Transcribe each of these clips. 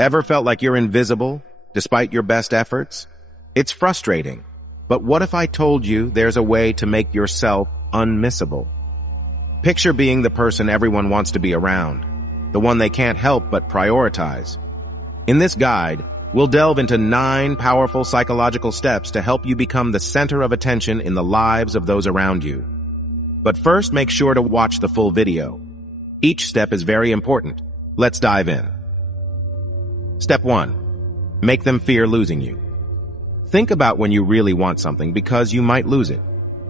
Ever felt like you're invisible, despite your best efforts? It's frustrating, but what if I told you there's a way to make yourself unmissable? Picture being the person everyone wants to be around, the one they can't help but prioritize. In this guide, we'll delve into 9 powerful psychological steps to help you become the center of attention in the lives of those around you. But first, make sure to watch the full video. Each step is very important. Let's dive in. Step 1. Make them fear losing you. Think about when you really want something because you might lose it.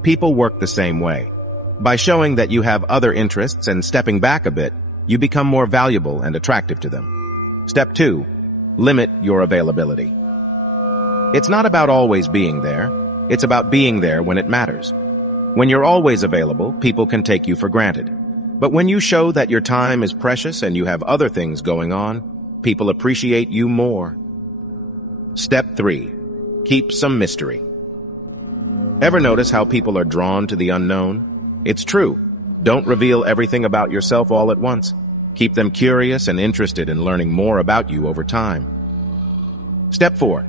People work the same way. By showing that you have other interests and stepping back a bit, you become more valuable and attractive to them. Step 2. Limit your availability. It's not about always being there. It's about being there when it matters. When you're always available, people can take you for granted. But when you show that your time is precious and you have other things going on, people appreciate you more. Step 3. Keep some mystery. Ever notice how people are drawn to the unknown? It's true. Don't reveal everything about yourself all at once. Keep them curious and interested in learning more about you over time. Step 4.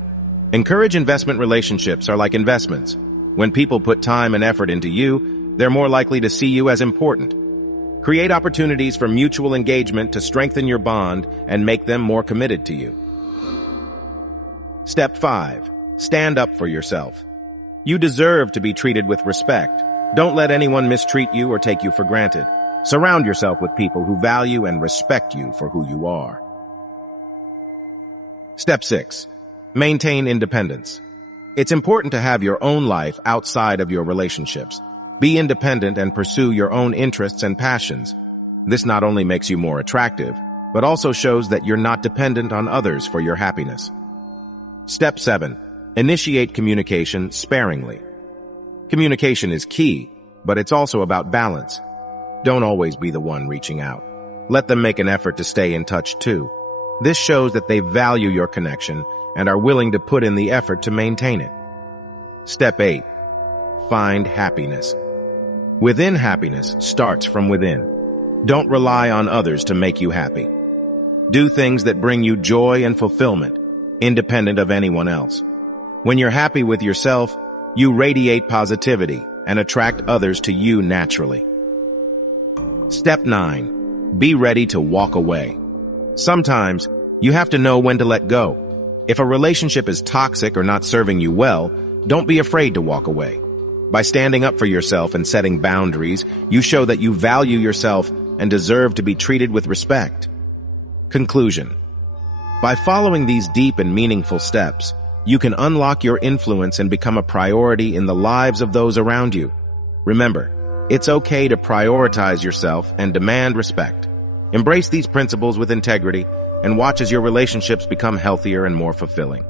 Encourage investment relationships are like investments. When people put time and effort into you, they're more likely to see you as important. Create opportunities for mutual engagement to strengthen your bond and make them more committed to you. Step 5. Stand up for yourself. You deserve to be treated with respect. Don't let anyone mistreat you or take you for granted. Surround yourself with people who value and respect you for who you are. Step 6. Maintain independence. It's important to have your own life outside of your relationships. Be independent and pursue your own interests and passions. This not only makes you more attractive, but also shows that you're not dependent on others for your happiness. Step 7. Initiate communication sparingly. Communication is key, but it's also about balance. Don't always be the one reaching out. Let them make an effort to stay in touch too. This shows that they value your connection and are willing to put in the effort to maintain it. Step 8. Find happiness. Within happiness starts from within. Don't rely on others to make you happy. Do things that bring you joy and fulfillment, independent of anyone else. When you're happy with yourself, you radiate positivity and attract others to you naturally. Step 9. Be ready to walk away. Sometimes, you have to know when to let go. If a relationship is toxic or not serving you well, don't be afraid to walk away. By standing up for yourself and setting boundaries, you show that you value yourself and deserve to be treated with respect. Conclusion. By following these deep and meaningful steps, you can unlock your influence and become a priority in the lives of those around you. Remember, it's okay to prioritize yourself and demand respect. Embrace these principles with integrity and watch as your relationships become healthier and more fulfilling.